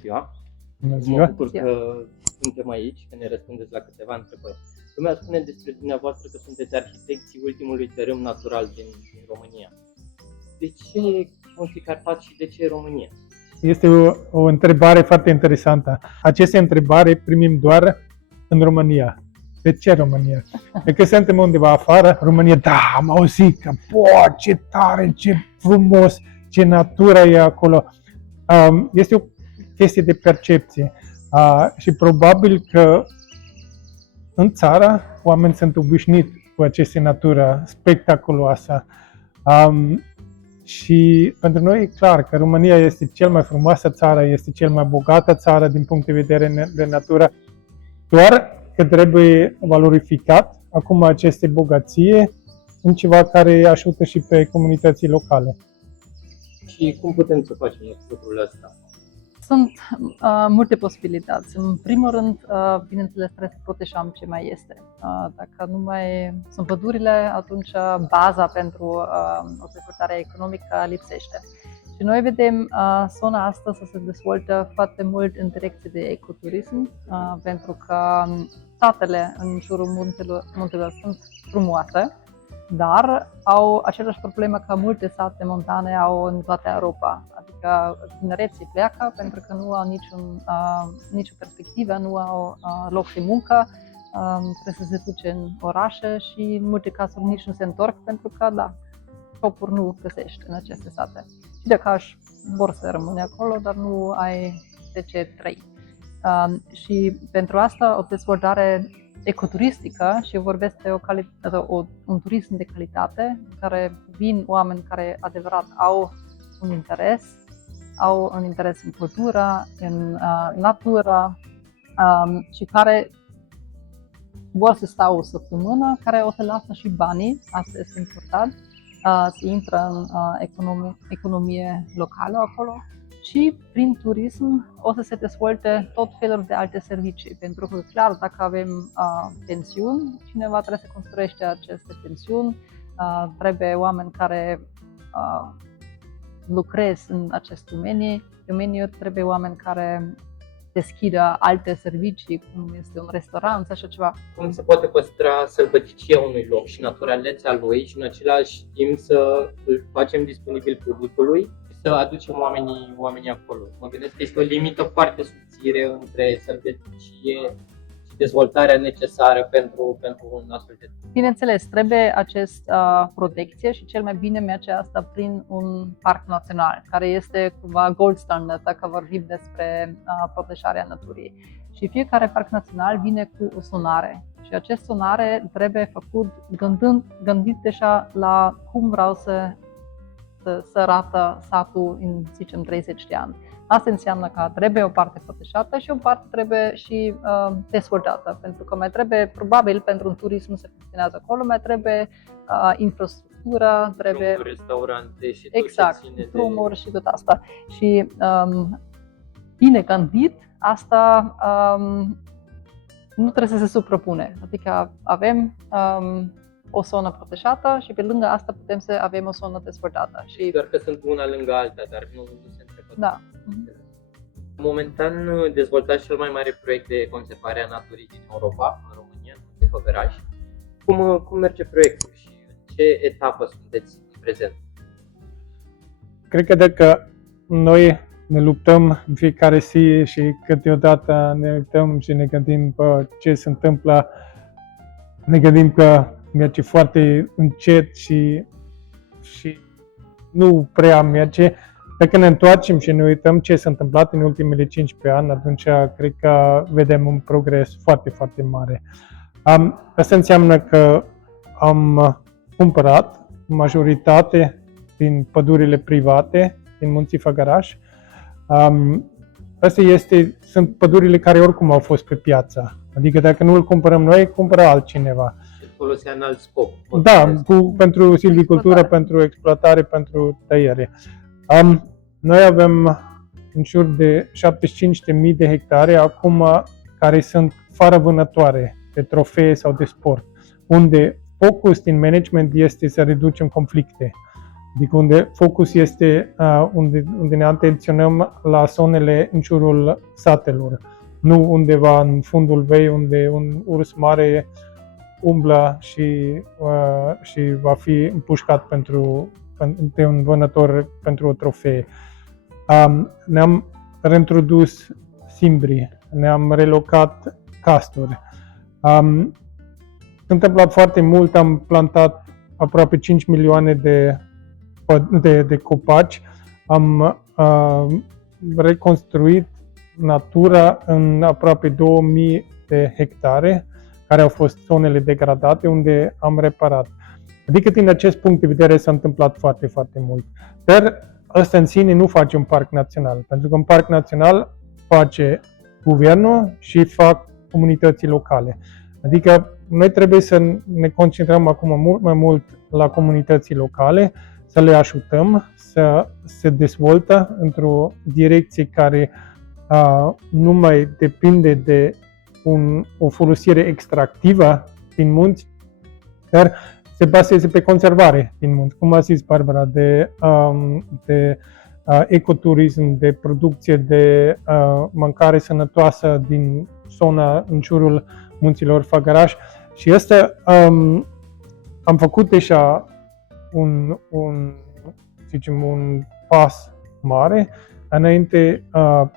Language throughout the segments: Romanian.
ziua! Bună Mă ziua! bucur că suntem aici, că ne răspundeți la câteva întrebări. Lumea spune despre dumneavoastră că sunteți arhitecții ultimului tărâm natural din România. De ce Munții Carpați și de ce România? Este o întrebare foarte interesantă. Aceste întrebări primim doar în România. De ce România? Dacă suntem undeva afară, România, da, am auzit că, ce tare, ce frumos, ce natură e acolo. Este o chestie de percepție. Și probabil că în țară oamenii sunt obișnuiți cu aceste natură spectaculoasă. Și pentru noi e clar că România este cel mai frumoasă țară, este cel mai bogată țară din punct de vedere de natură, doar că trebuie valorificat acum aceste bogăție în ceva care ajută și pe comunității locale. Și cum putem să facem lucrurile astea? Sunt multe posibilități. În primul rând, bineînțeles, trebuie să protejăm ce mai este. Dacă nu mai sunt pădurile, atunci baza pentru o dezvoltare economică lipsește. Și noi vedem zona asta să se dezvoltă foarte mult în direcție de ecoturism, pentru că satele în jurul muntelor sunt frumoase, dar au aceleași probleme ca multe sate montane au în toată Europa. Adică tinereții pleacă pentru că nu au nicio perspectivă, nu au loc de muncă, trebuie să se duce în orașe și în multe cazuri nici nu se întorc pentru că, da, joburi nu găsești în aceste sate. Și dacă vor să rămâne acolo, dar nu ai de ce trăi. Și pentru asta o dezvoltare ecoturistică, și eu vorbesc de un turism de calitate, în care vin oameni care adevărat au un interes în cultură, în natură și care vor să stau o săptămână, care o să lasă și banii, asta este important, să intră în economie locală acolo. Și prin turism o să se dezvolte tot felul de alte servicii, pentru că clar, dacă avem pensiuni, cineva trebuie să construiește aceste pensiuni, trebuie oameni care lucrez în acest domeniu, trebuie oameni care deschidă alte servicii, cum este un restaurant sau așa ceva. Cum se poate păstra sălbăticia unui loc și naturalețea lui și în același timp să îl facem disponibil publicului și să aducem oamenii acolo? Mă gândesc că este o limită foarte subțire între sălbăticie și dezvoltarea necesară pentru un astfel de... Bineînțeles, trebuie această protecție și cel mai bine merge asta prin un parc național, care este cumva gold standard dacă vorbim despre protejarea naturii. Și fiecare parc național vine cu o sonare și acest sonare trebuie făcut gândit deja la cum vreau să arată satul în, zicem, 30 de ani. Asta înseamnă că trebuie o parte protejată și o parte trebuie și dezvoltată, pentru că mai trebuie, probabil, pentru un turism să funcționează acolo, mai trebuie infrastructură, trebuie restaurante și exact, drumuri și tot asta. Și bine gândit, asta nu trebuie să se suprapune. Adică avem o zonă protejată și pe lângă asta putem să avem o zonă dezvoltată. Și doar că sunt una lângă alta, dar nu se întreabă. Da. Momentan dezvoltați cel mai mare proiect de conservare a naturii din Europa, în România, în Făgăraș. Cum merge proiectul și în ce etapă sunteți în prezent? Cred că dacă noi ne luptăm în fiecare zi și câteodată ne uităm și ne gândim ce se întâmplă, ne gândim că merge foarte încet și nu prea merge. Dacă ne întoarcem și ne uităm ce s-a întâmplat în ultimele 15 ani, atunci cred că vedem un progres foarte, foarte mare. Asta înseamnă că am cumpărat majoritate din pădurile private din Munții Făgăraș. Astea sunt pădurile care oricum au fost pe piață. Adică dacă nu îl cumpărăm noi, cumpără altcineva. Folosea în alt scop. Da, pentru silvicultură, pentru exploatare, pentru tăiere. Noi avem în jur de 75.000 de hectare acum care sunt fără vânătoare de trofee sau de sport, unde focus din management este să reducem conflicte. Adică unde focus este unde ne atenționăm la zonele în jurul satelor, nu undeva în fundul vei unde un urs mare umblă și va fi împușcat de un vânător pentru o trofee. Ne-am reintrodus simbri, ne-am relocat casturi. S-a întâmplat foarte mult, am plantat aproape 5 milioane de copaci, am reconstruit natura în aproape 2000 de hectare, care au fost zonele degradate, unde am reparat. Adică din acest punct de vedere s-a întâmplat foarte, foarte mult. Dar ăsta în sine nu face un parc național, pentru că un parc național face guvernul și fac comunității locale. Adică noi trebuie să ne concentrăm acum mult mai mult la comunității locale, să le ajutăm să se dezvoltă într-o direcție care nu mai depinde de o folosire extractivă din munți, dar se bazează pe conservare din munți, cum a zis Barbara, de ecoturism, de producție de mâncare sănătoasă din zona în jurul munților Făgăraș. Și asta am făcut deja un pas mare înainte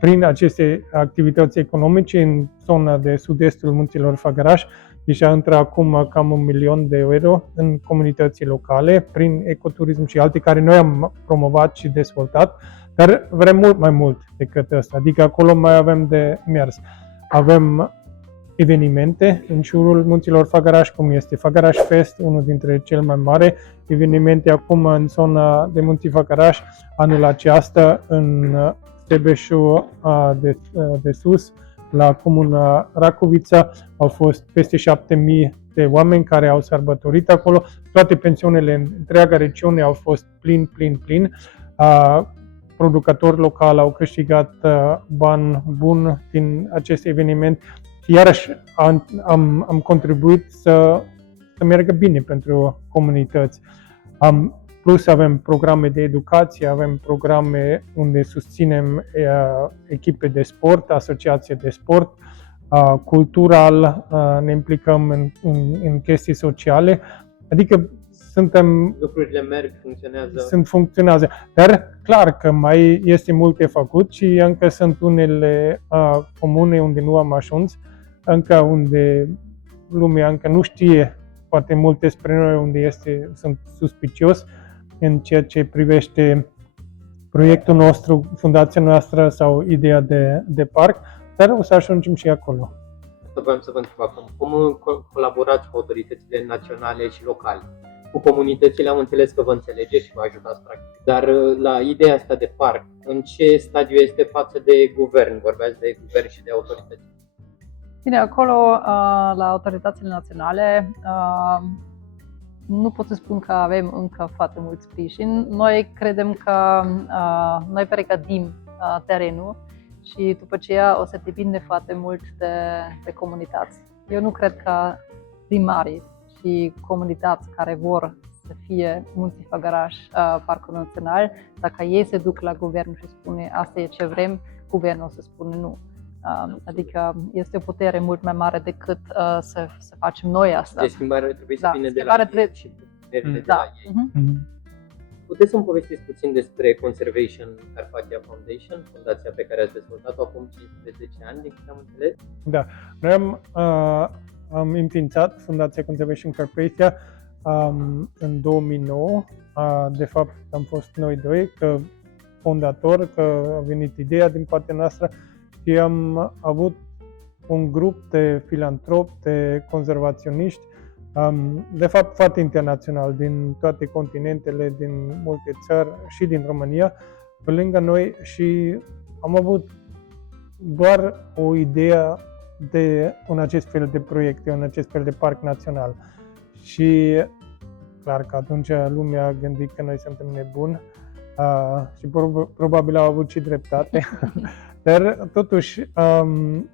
prin aceste activități economice în zona de sud-estul munților Făgăraș. Deja intră acum cam €1.000.000 în comunități locale prin ecoturism și alte care noi am promovat și dezvoltat, dar vrem mult mai mult decât asta. Adică acolo mai avem de mers. Avem evenimente în jurul munților Făgăraș, cum este Făgăraș Fest, unul dintre cele mai mari evenimente acum în zona de munții Făgăraș. Anul acesta în Stebeșu de sus, la comuna Racovița, au fost peste 7.000 de oameni care au sărbătorit acolo. Toate pensiunile în întreaga regiune au fost plin. Producători locali au câștigat bani buni din acest eveniment. Și iarăși am contribuit să meargă bine pentru comunități. Plus avem programe de educație, avem programe unde susținem echipe de sport, asociații de sport, cultural, ne implicăm în chestii sociale, adică lucrurile merg, funcționează. Dar clar că mai este mult de făcut și încă sunt unele comune unde nu am ajuns, încă unde lumea încă nu știe foarte mult despre noi, unde sunt suspicios în ceea ce privește proiectul nostru, fundația noastră sau ideea de parc, dar o să ajungem și acolo. Asta vreau să vă întreb acum. Cum colaborați cu autoritățile naționale și locale? Cu comunitățile am înțeles că vă înțelegeți și vă ajutați practic. Dar la ideea asta de parc, în ce stadiu este față de guvern? Vorbeați de guvern și de autorități. Bine, acolo, la autoritățile naționale, nu pot să spun că avem încă foarte mult sprijin. Noi credem că noi pregătim terenul și după aceea o să depinde foarte mult de comunități. Eu nu cred că primarii și comunități care vor să fie Munții Făgăraș, Parcul Național, dacă ei se duc la guvern și spune asta e ce vrem, guvernul o să spune nu. Adică este o putere mult mai mare decât să facem noi asta. Deci schimbarea trebuie să vină de la ei și puterile de la ei. Puteți să-mi povestiți puțin despre Conservation Carpathia Foundation, fundația pe care ați dezvoltat-o acum 15 ani, din câte am înțeles? Da, noi am înființat Fundația Conservation Carpathia în 2009. De fapt, am fost noi doi, că fondator, că a venit ideea din partea noastră și am avut un grup de filantropi, de conservaționiști, de fapt foarte internațional, din toate continentele, din multe țări și din România, pe lângă noi, și am avut doar o idee de un acest fel de proiecte, un acest fel de parc național. Și clar că atunci lumea a gândit că noi suntem nebuni și probabil au avut și dreptate. Dar totuși,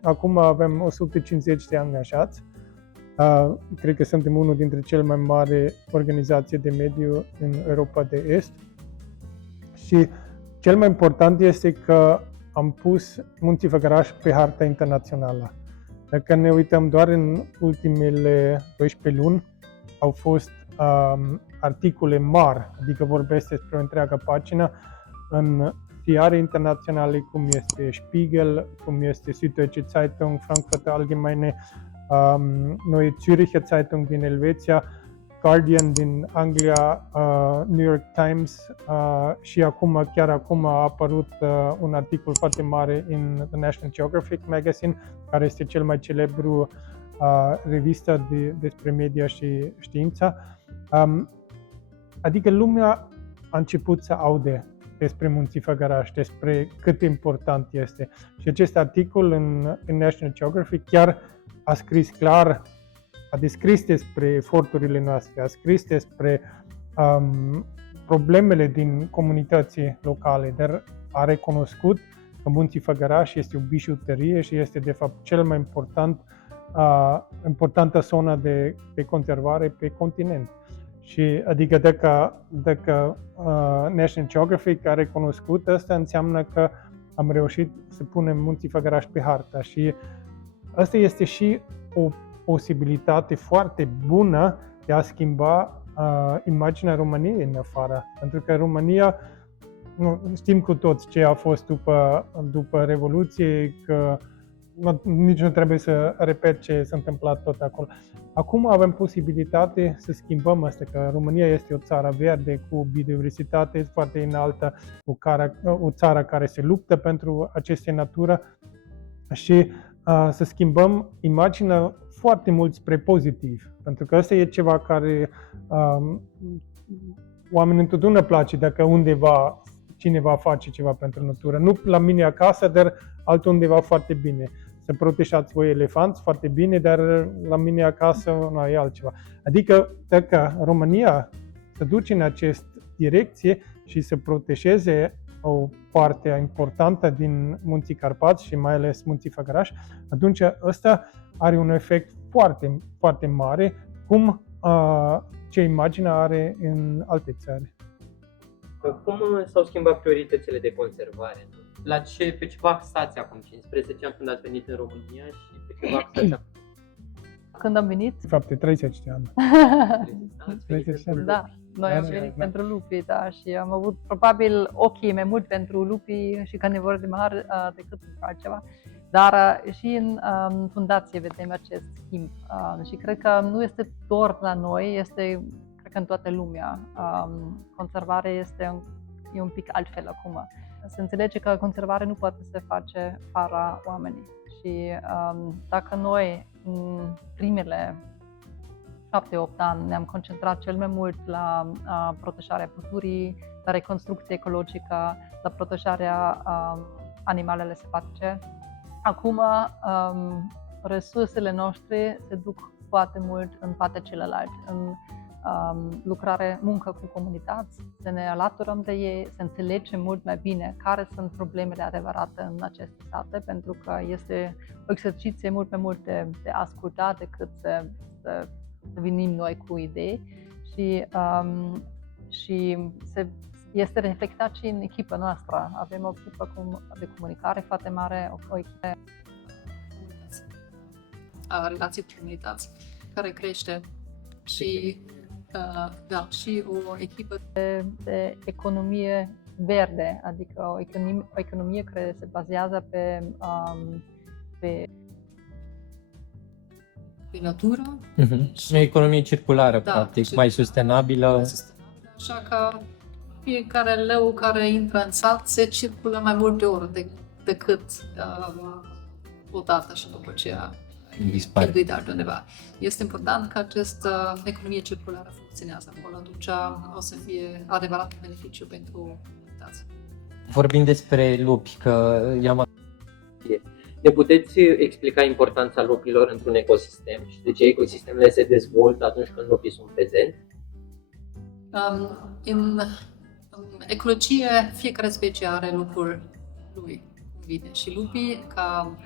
acum avem 150 de angajați Cred că suntem unul dintre cele mai mari organizații de mediu în Europa de Est. Și cel mai important este că am pus Munții Făgăraș pe harta internațională. Dacă ne uităm doar în ultimele 12 luni, au fost articole mari, adică vorbesc despre o întreagă pagină în ziare internaționale, cum este Spiegel, cum este Süddeutsche Zeitung, Frankfurter Allgemeine, Neue Zürcher Zeitung din Elveția, Guardian din Anglia, New York Times și chiar acum a apărut un articol foarte mare în The National Geographic Magazine, care este cel mai celebru revistă despre media și știința. Adică lumea a început să aude despre Munții Făgăraș, despre cât de important este. Și acest articol în National Geographic chiar a scris clar, a descris despre eforturile noastre, a scris despre problemele din comunității locale, dar a recunoscut că Munții Făgăraș este o bijuterie și este de fapt cel mai importantă zonă de conservare pe continent. Și adică dacă National Geographic a recunoscut asta, înseamnă că am reușit să punem Munții Făgăraș pe hartă. Și asta este și o posibilitate foarte bună de a schimba imaginea României în afară. Pentru că România, știm cu toți ce a fost după Revoluție, că nici nu trebuie să repet ce s-a întâmplat tot acolo. Acum avem posibilitate să schimbăm asta, că România este o țară verde cu biodiversitate foarte înaltă, o țară care se luptă pentru aceste natură și să schimbăm imaginea foarte mult spre pozitiv, pentru că asta e ceva care oamenii întotdeauna place dacă undeva cineva face ceva pentru natură. Nu la mine acasă, dar altundeva foarte bine. Să protejați voi elefanți foarte bine, dar la mine acasă nu e altceva. Adică dacă România se duce în această direcție și să protejeze o parte importantă din Munții Carpați și mai ales Munții Făgăraș, atunci ăsta are un efect foarte, foarte mare, cum ce imagine are în alte țări. Cum s-au schimbat prioritățile de conservare? Pe ce vă axați acum 15 ani când ați venit în România și pe ce vă axați acum? Când am venit? De fapt, 30 de ani. 30 de ani. Da, noi am venit pentru lupi, da, și am avut probabil ochii mai mult pentru lupii și carnivori de mare decât pentru altceva. Dar și în fundație vedem acest schimb și cred că nu este doar la noi, este cred că în toată lumea. Conservarea e un pic altfel acum. Se înțelege că conservarea nu poate să se face fără oamenii și dacă noi în primele 7-8 ani ne-am concentrat cel mai mult la protejarea pădurii, la reconstrucție ecologică, la protejarea animalele sălbatice. Acum resursele noastre se duc foarte mult în partea celălalt, în muncă cu comunități, să ne alăturăm de ei, să înțelegem mult mai bine care sunt problemele adevărate în aceste sate, pentru că este o exerciție mult mai mult de ascultat decât să venim noi cu idei și este reflectat și în echipa noastră. Avem o echipă de comunicare foarte mare, o echipă a relații cu comunități care crește și și o echipă de economie verde, adică o economie care se bazează pe natură. O economie circulară, practic, mai sustenabilă. Așa că fiecare leu care intră în sat se circulă mai multe ori decât odată și după aceea cheltuit altundeva. Este important că această economie circulară funcționează acolo, atunci o să fie adevărat beneficiu pentru comunități. Vorbim despre lupi, că ne puteți explica importanța lupilor într-un ecosistem și de ce ecosistemele se dezvoltă atunci când lupii sunt prezenți? În ecologie, fiecare specie are lupul lui, vine, și lupii ca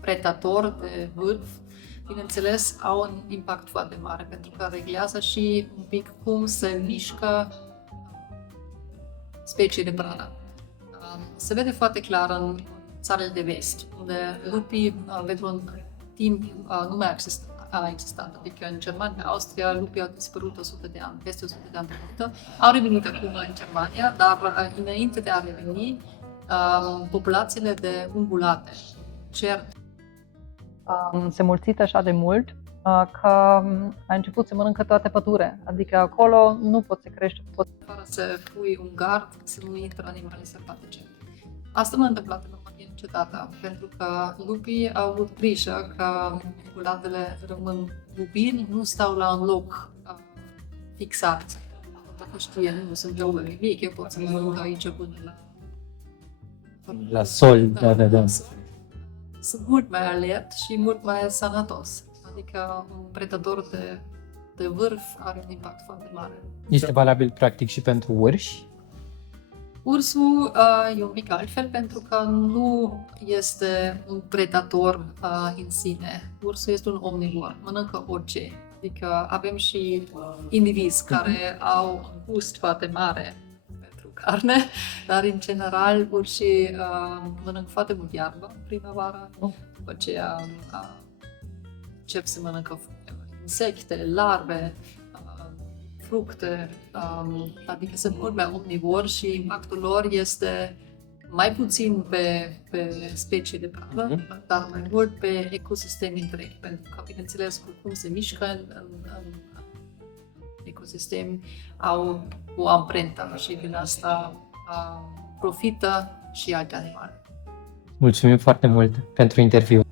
predator de vârf bineînțeles, au un impact foarte mare, pentru că reglează și un pic cum se mișcă specii de pradă. Se vede foarte clar în țările de vest, unde lupii pentru un timp nu mai a existat. Adică în Germania, Austria, lupii au dispărut 100 de ani, peste 100 de ani trecută. Au revenit acum în Germania, dar înainte de a reveni, populațiile de ungulate, cert, se mulțit așa de mult că a început să mănâncă toate pădurile. Adică acolo nu poți să crești, fără să pui un gard, să nu intră animale sălbatice. Asta nu a întâmplat în România niciodată, pentru că lupii au avut grijă că ungulatele rămân lupini, nu stau la un loc fixat. Dacă știe, nu se întâmplă nimic, eu pot să mănânc aici până La sol, da. Sunt mult mai alert și mult mai sănătos. Adică un predator de vârf are un impact foarte mare. Este valabil practic și pentru urși? Ursul e un pic altfel pentru că nu este un predator în sine. Ursul este un omnivor, mănâncă orice. Adică avem și indivizi care au un gust foarte mare pentru carne, dar în general urșii mănânc foarte mult iarbă în primăvară, după aceea încep să mănâncă insecte, larve, fructe, adică sunt mult mai omnivori și impactul lor este mai puțin pe specii de pradă, dar mai mult pe ecosisteme întregi, pentru că, bineînțeles, cu cum se mișcă în ecosistem, au o amprentă și din asta profită și alte animale. Mulțumim foarte mult pentru interviu!